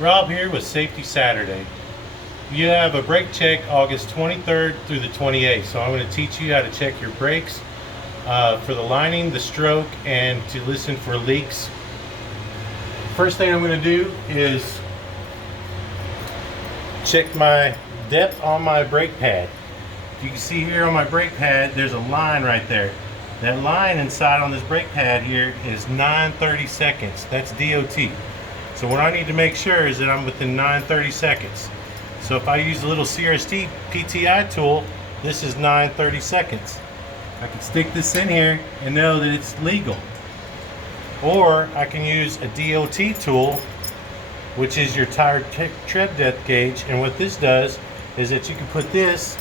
Rob here with Safety Saturday. You have a brake check August 23rd through the 28th, so I'm going to teach you how to check your brakes for the lining, the stroke, and to listen for leaks. First thing I'm going to do is check my depth on my brake pad. If you can see here on my brake pad, there's a line right there. That line inside on this brake pad here is 9/30 seconds. That's DOT. So what I need to make sure is that I'm within 9/30 seconds. So if I use a little CRST PTI tool, this is 9/30 seconds. I can stick this in here and know that it's legal. Or I can use a DOT tool, which is your tire tread depth gauge. And what this does is that you can put this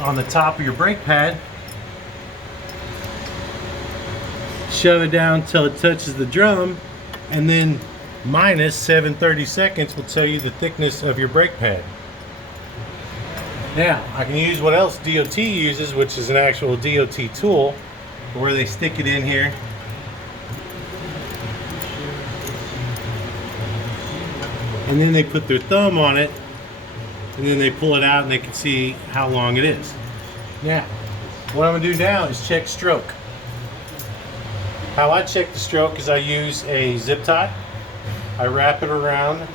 on the top of your brake pad, shove it down until it touches the drum, and then minus 7/30 seconds will tell you the thickness of your brake pad. Now, I can use what else DOT uses, which is an actual DOT tool, where they stick it in here. And then they put their thumb on it, and then they pull it out and they can see how long it is. Now, what I'm gonna do now is check stroke. How I check the stroke is I use a zip tie. I wrap it around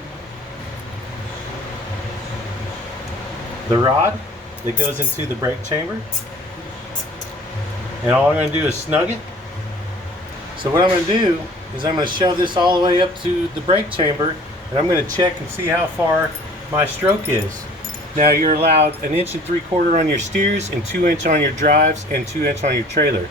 the rod that goes into the brake chamber. And all I'm going to do is snug it. So what I'm going to do is I'm going to shove this all the way up to the brake chamber, and I'm going to check and see how far my stroke is. Now you're allowed 1 3/4 on your steers and 2 inch on your drives and 2 inch on your trailer.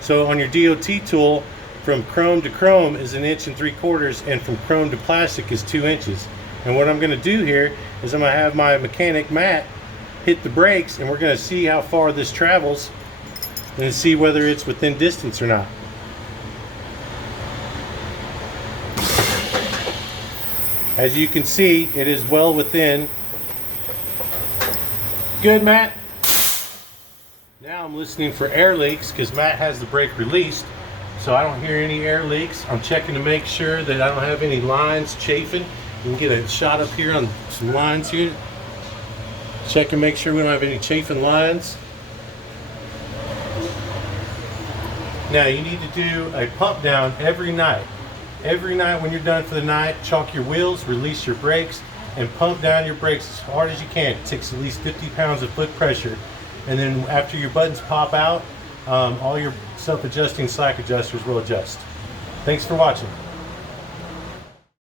So on your DOT tool, from chrome to chrome is 1 3/4, and from chrome to plastic is 2 inches. And what I'm going to do here is I'm going to have my mechanic Matt hit the brakes, and we're going to see how far this travels and see whether it's within distance or not. As you can see, it is well within. Good, Matt. Now I'm listening for air leaks because Matt has the brake released, so I don't hear any air leaks. I'm checking to make sure that I don't have any lines chafing. You can get a shot up here on some lines here. Check and make sure we don't have any chafing lines. Now you need to do a pump down every night. Every night when you're done for the night, chalk your wheels, release your brakes, and pump down your brakes as hard as you can. It takes at least 50 pounds of foot pressure. And then after your buttons pop out, all your self-adjusting slack adjusters will adjust. Thanks for watching.